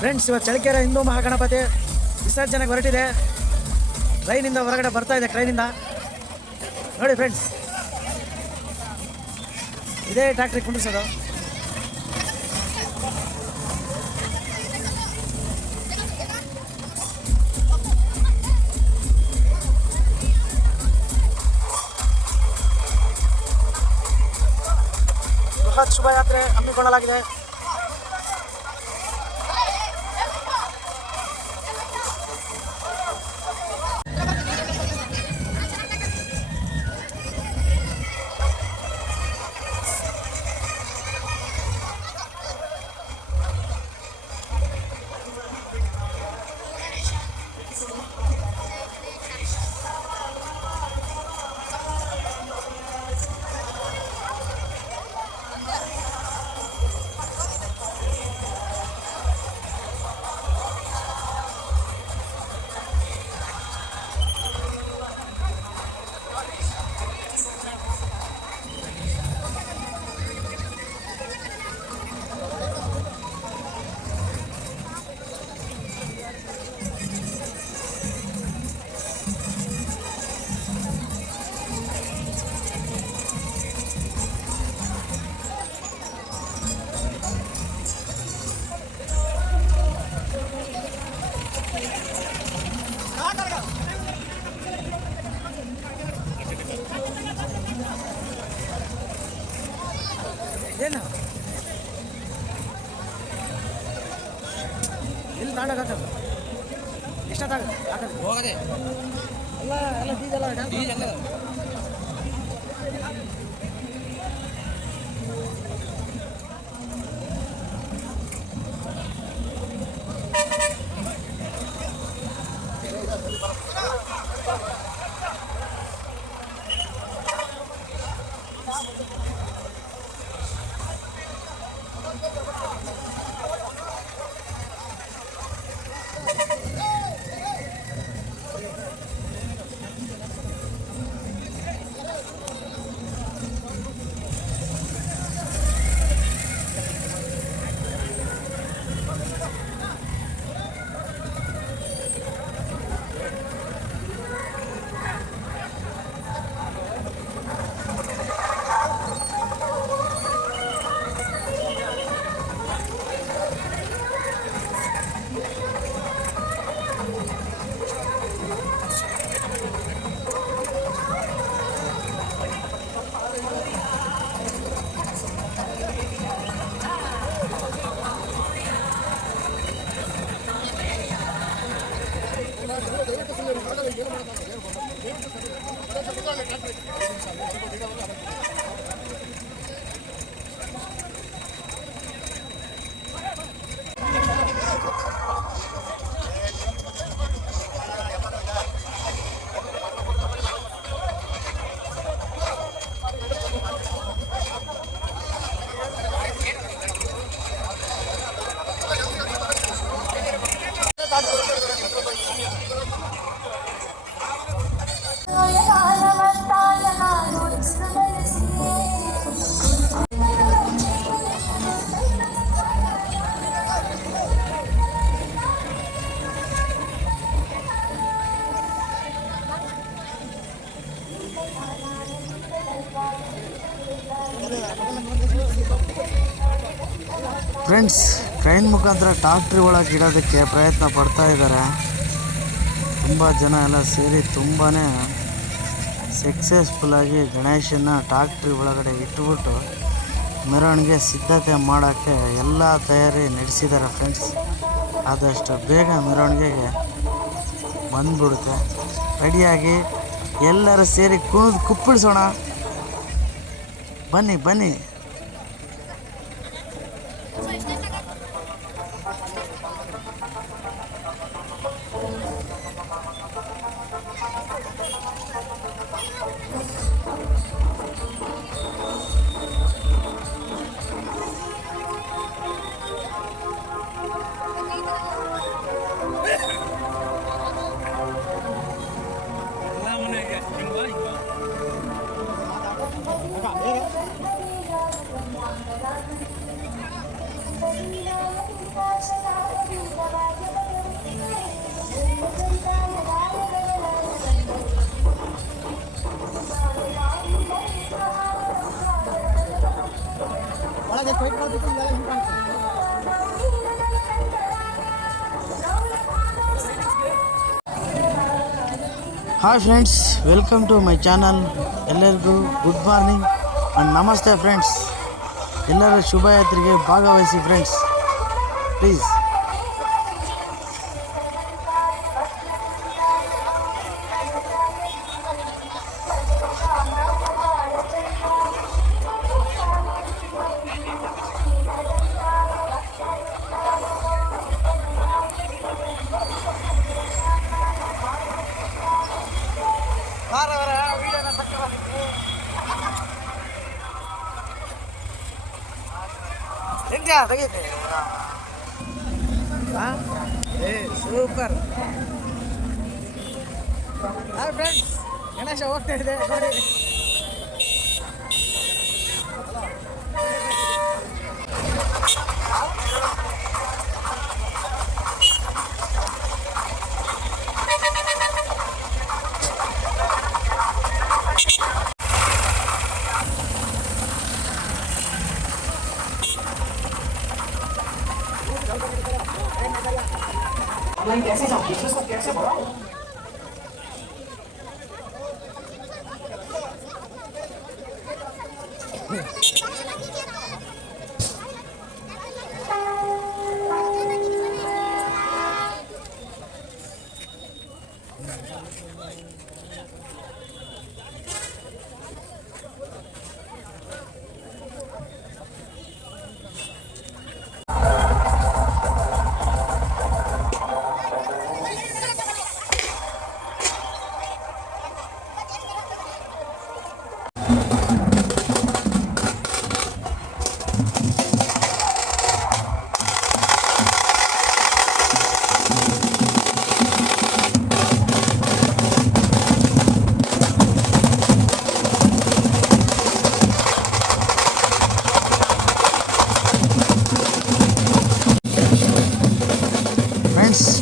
Friends, ಇವತ್ತು ಚಳ್ಳಕೆರೆ ಹಿಂದೂ ಮಹಾಗಣಪತಿ ವಿಸರ್ಜನೆಗೆ ಹೊರಟಿದೆ. ಟ್ರೈನಿಂದ ಹೊರಗಡೆ ಬರ್ತಾ ಇದೆ. ಟ್ರೈನಿಂದ ನೋಡಿ ಫ್ರೆಂಡ್ಸ್, ಇದೇ ಟ್ಯಾಕ್ಟ್ರಿ ಕುಂಡಿಸೋದು. ಬೃಹತ್ ಶೋಭಾಯಾತ್ರೆ ಹಮ್ಮಿಕೊಳ್ಳಲಾಗಿದೆ. ಏನು ಎಲ್ಲಿ ತಾಂಡಾಗತ್ತದ ಎಷ್ಟೊತ್ತಾಗುತ್ತೆ ಹಾಕೋದು ಹೋಗದೆ ಎಲ್ಲ ಎಲ್ಲ ಡೀಸೆಲ್ಲ ಫ್ರೆಂಡ್ಸ್, ಟ್ರೈನ್ ಮುಖಾಂತರ ಟ್ಯಾಕ್ಟ್ರಿ ಒಳಗೆ ಇಡೋದಕ್ಕೆ ಪ್ರಯತ್ನ ಪಡ್ತಾ ಇದ್ದಾರೆ. ತುಂಬ ಜನ ಎಲ್ಲ ಸೇರಿ ತುಂಬಾ ಸಕ್ಸಸ್ಫುಲ್ಲಾಗಿ ಗಣೇಶನ ಟ್ಯಾಕ್ಟ್ರಿ ಒಳಗಡೆ ಇಟ್ಬಿಟ್ಟು ಮೆರವಣಿಗೆ ಸಿದ್ಧತೆ ಮಾಡೋಕ್ಕೆ ಎಲ್ಲ ತಯಾರಿ ನಡೆಸಿದ್ದಾರೆ ಫ್ರೆಂಡ್ಸ್. ಆದಷ್ಟು ಬೇಗ ಮೆರವಣಿಗೆಗೆ ಬಂದ್ಬಿಡುತ್ತೆ. ರೆಡಿಯಾಗಿ ಎಲ್ಲರೂ ಸೇರಿ ಕುಪ್ಪಿಳಿಸೋಣ. ಬನ್ನಿ ಬನ್ನಿ. Hi friends, welcome to my channel. ಎಲ್ಲರಿಗೂ ಗುಡ್ ಮಾರ್ನಿಂಗ್ ಆ್ಯಂಡ್ ನಮಸ್ತೆ ಫ್ರೆಂಡ್ಸ್. ಎಲ್ಲರ ಶುಭಯಾತ್ರೆಗೆ ಭಾಗವಹಿಸಿ friends, please. Super. Hi friends, Ganesha ಹೋಗ್ತಾ ಇದೆ ನೋಡಿ. कैसे जाऊंगी इसको कैसे बढ़ाऊं?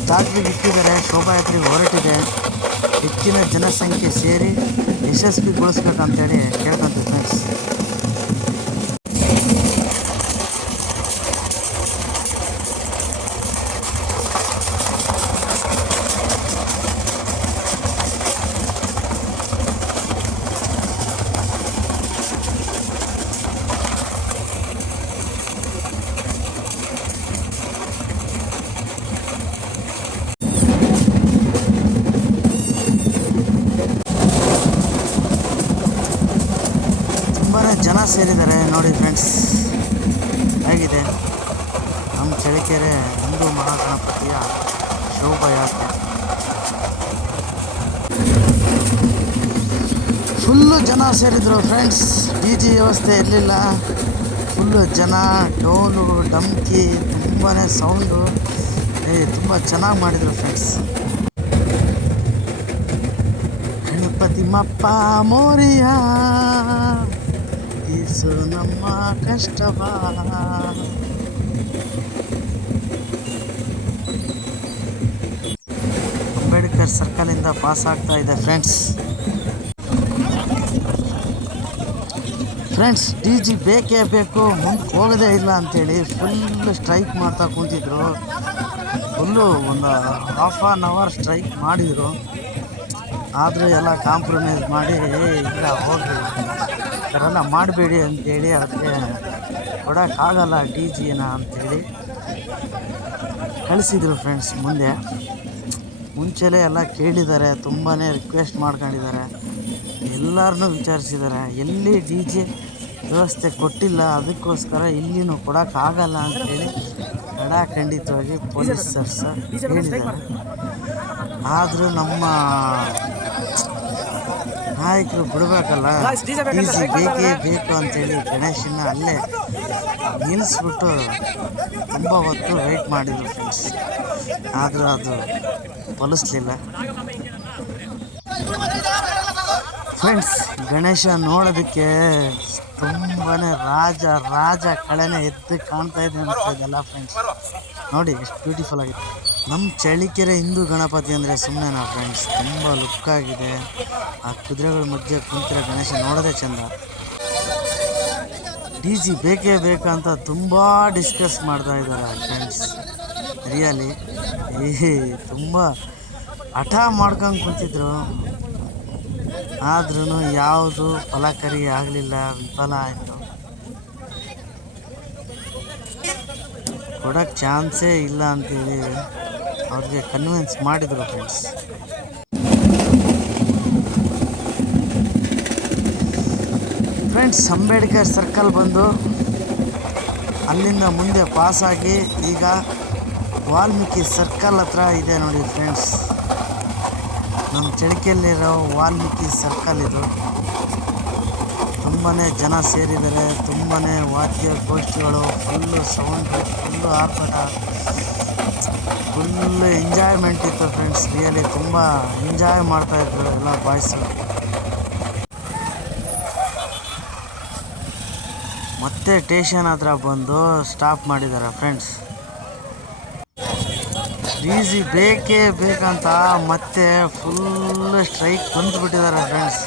ಟ್ರಾಕ್ಟರ್ ಇಟ್ಟಿದ್ದಾರೆ, ಶೋಭಾಯಾತ್ರೆಗೆ ಹೊರಟಿದೆ. ಹೆಚ್ಚಿನ ಜನಸಂಖ್ಯೆ ಸೇರಿ ಯಶಸ್ವಿಗೊಳಿಸ್ಬೇಕಂತೇಳಿ ಕೇಳ್ಕೊಂತೀವಿ ಫ್ರೆಂಡ್ಸ್. ಜನ ಸೇರಿದ್ದಾರೆ ನೋಡಿ ಫ್ರೆಂಡ್ಸ್. ಹೇಗಿದೆ ನಮ್ಮ ಚಳ್ಳಕೆರೆ ಹಿಂದೂ ಮಹಾಗಣಪತಿಯ ಶೋಭಾಯಾತ್ರೆ. ಫುಲ್ಲು ಜನ ಸೇರಿದರು ಫ್ರೆಂಡ್ಸ್. ಡಿ ಜೆ ವ್ಯವಸ್ಥೆ ಇರಲಿಲ್ಲ, ಫುಲ್ಲು ಜನ, ಡೋಲು ಡಮ್ಕಿ, ತುಂಬಾ ಸೌಂಡು, ತುಂಬ ಚೆನ್ನಾಗಿ ಮಾಡಿದರು ಫ್ರೆಂಡ್ಸ್. ಗಣಪತಿ ಮಪ್ಪ ಮೋರಿಯ ಈಸು ನಮ್ಮ ಕಷ್ಟವ. ಅಂಬೇಡ್ಕರ್ ಸರ್ಕಲಿಂದ ಪಾಸ್ ಆಗ್ತಾ ಇದೆ ಫ್ರೆಂಡ್ಸ್. ಡಿ ಜಿ ಬೇಕೇ ಬೇಕು, ಮುಂದೆ ಹೋಗೋದೇ ಇಲ್ಲ ಅಂಥೇಳಿ ಫುಲ್ಲು ಸ್ಟ್ರೈಕ್ ಮಾಡ್ತಾ ಕುಂತಿದ್ರು. ಫುಲ್ಲು ಒಂದು ಹಾಫ್ ಆನ್ ಅವರ್ ಸ್ಟ್ರೈಕ್ ಮಾಡಿದರು. ಆದರೂ ಎಲ್ಲ ಕಾಂಪ್ರಮೈಸ್ ಮಾಡಿ, ಇಲ್ಲ ಹೋಗಿ ಥರೆಲ್ಲ ಮಾಡಬೇಡಿ ಅಂಥೇಳಿ, ಅದಕ್ಕೆ ಕೊಡೋಕ್ಕಾಗಲ್ಲ ಡಿ ಜಿನ ಅಂಥೇಳಿ ಕಳಿಸಿದ್ರು ಫ್ರೆಂಡ್ಸ್. ಮುಂಚೆಲೇ ಎಲ್ಲ ಕೇಳಿದ್ದಾರೆ, ತುಂಬಾ ರಿಕ್ವೆಸ್ಟ್ ಮಾಡ್ಕೊಂಡಿದ್ದಾರೆ, ಎಲ್ಲರನ್ನೂ ವಿಚಾರಿಸಿದ್ದಾರೆ. ಎಲ್ಲಿ ಡಿ ಜೆ ವ್ಯವಸ್ಥೆ ಕೊಟ್ಟಿಲ್ಲ, ಅದಕ್ಕೋಸ್ಕರ ಇಲ್ಲಿನೂ ಕೊಡೋಕ್ಕಾಗಲ್ಲ ಅಂಥೇಳಿ ಖಂಡಿತವಾಗಿ ಪೊಲೀಸರು ಸರ್ ಹೇಳಿದ್ದಾರೆ. ಆದರೂ ನಮ್ಮ ನಾಯಕರು ಬಿಡಬೇಕಲ್ಲ, ಡಿ ಜಿ ಬೇಕೇ ಬೇಕು ಅಂಥೇಳಿ ಗಣೇಶನ ಅಲ್ಲೇ ನಿಲ್ಲಿಸ್ಬಿಟ್ಟು ತುಂಬ ಹೊತ್ತು ವೆಯ್ಟ್ ಮಾಡಿದರು ಫ್ರೆಂಡ್ಸ್. ಆದರೂ ಅದು ಫಲಿಸ್ಲಿಲ್ಲ ಫ್ರೆಂಡ್ಸ್. ಗಣೇಶ ನೋಡೋದಕ್ಕೆ ತುಂಬಾ ರಾಜ ಕಳೆನೇ ಎದ್ದು ಕಾಣ್ತಾ ಇದೆ ಅನಿಸ್ತಿದೆಲ್ಲ ಫ್ರೆಂಡ್ಸ್. ನೋಡಿ ಎಷ್ಟು ಬ್ಯೂಟಿಫುಲ್ ಆಗಿದೆ. ನಮ್ಮ ಚಳ್ಳಕೆರೆ ಹಿಂದೂ ಗಣಪತಿ ಅಂದರೆ ಸುಮ್ಮನೆನಾ ಫ್ರೆಂಡ್ಸ್, ತುಂಬ ಲುಕ್ಕಾಗಿದೆ. ಆ ಕುದುರೆಗಳ ಮಧ್ಯೆ ಕುಂತಿರೋ ಗಣೇಶ ನೋಡೋದೇ ಚೆಂದ. ಡಿ ಸಿ ಬೇಕೇ ಬೇಕಂತ ತುಂಬ ಡಿಸ್ಕಸ್ ಮಾಡ್ತಾ ಇದ್ದಾರೆ ಫ್ರೆಂಡ್ಸ್. ರಿಯಲಿ ತುಂಬ ಹಠ ಮಾಡ್ಕೊಂಡು ಕುಂತಿದ್ರು, ಆದ್ರೂ ಯಾವುದು ಫಲಕಾರಿ ಆಗಲಿಲ್ಲ, ವಿಫಲ ಆಯಿತು. ಕೊಡೋಕ್ಕೆ ಚಾನ್ಸೇ ಇಲ್ಲ ಅಂತೇಳಿ ಅವ್ರಿಗೆ ಕನ್ವಿನ್ಸ್ ಮಾಡಿದರು ಫ್ರೆಂಡ್ಸ್. ಅಂಬೇಡ್ಕರ್ ಸರ್ಕಲ್ ಬಂದು ಅಲ್ಲಿಂದ ಮುಂದೆ ಪಾಸಾಗಿ ಈಗ ವಾಲ್ಮೀಕಿ ಸರ್ಕಲ್ ಹತ್ರ ಇದೆ ನೋಡಿ ಫ್ರೆಂಡ್ಸ್. ನಮ್ಮ ಚಳಿಕೆಯಲ್ಲಿರೋ ವಾಲ್ಮೀಕಿ ಸರ್ಕಲ್ ಇದು. ತುಂಬಾ ಜನ ಸೇರಿದ್ದಾರೆ, ತುಂಬಾ ವಾದ್ಯ ಗೋಷ್ಠಿಗಳು, ಫುಲ್ಲು ಸೌಂಡ್, ಫುಲ್ಲು ಆರ್ಭಟ, ಫುಲ್ಲು ಎಂಜಾಯ್ಮೆಂಟ್ ಇತ್ತು ಫ್ರೆಂಡ್ಸ್. ರಿಯಲಿ ತುಂಬ ಎಂಜಾಯ್ ಮಾಡ್ತಾಯಿದ್ರು ಎಲ್ಲ ಬಾಯ್ಸು. ಮತ್ತೆ ಸ್ಟೇಷನ್ ಹತ್ರ ಬಂದು ಸ್ಟಾಪ್ ಮಾಡಿದ್ದಾರೆ ಫ್ರೆಂಡ್ಸ್. ಡಿ ಸಿ ಬೇಕೇ ಬೇಕಂತ ಮತ್ತೆ ಫುಲ್ ಸ್ಟ್ರೈಕ್ ಬಂದುಬಿಟ್ಟಿದ್ದಾರೆ ಫ್ರೆಂಡ್ಸ್.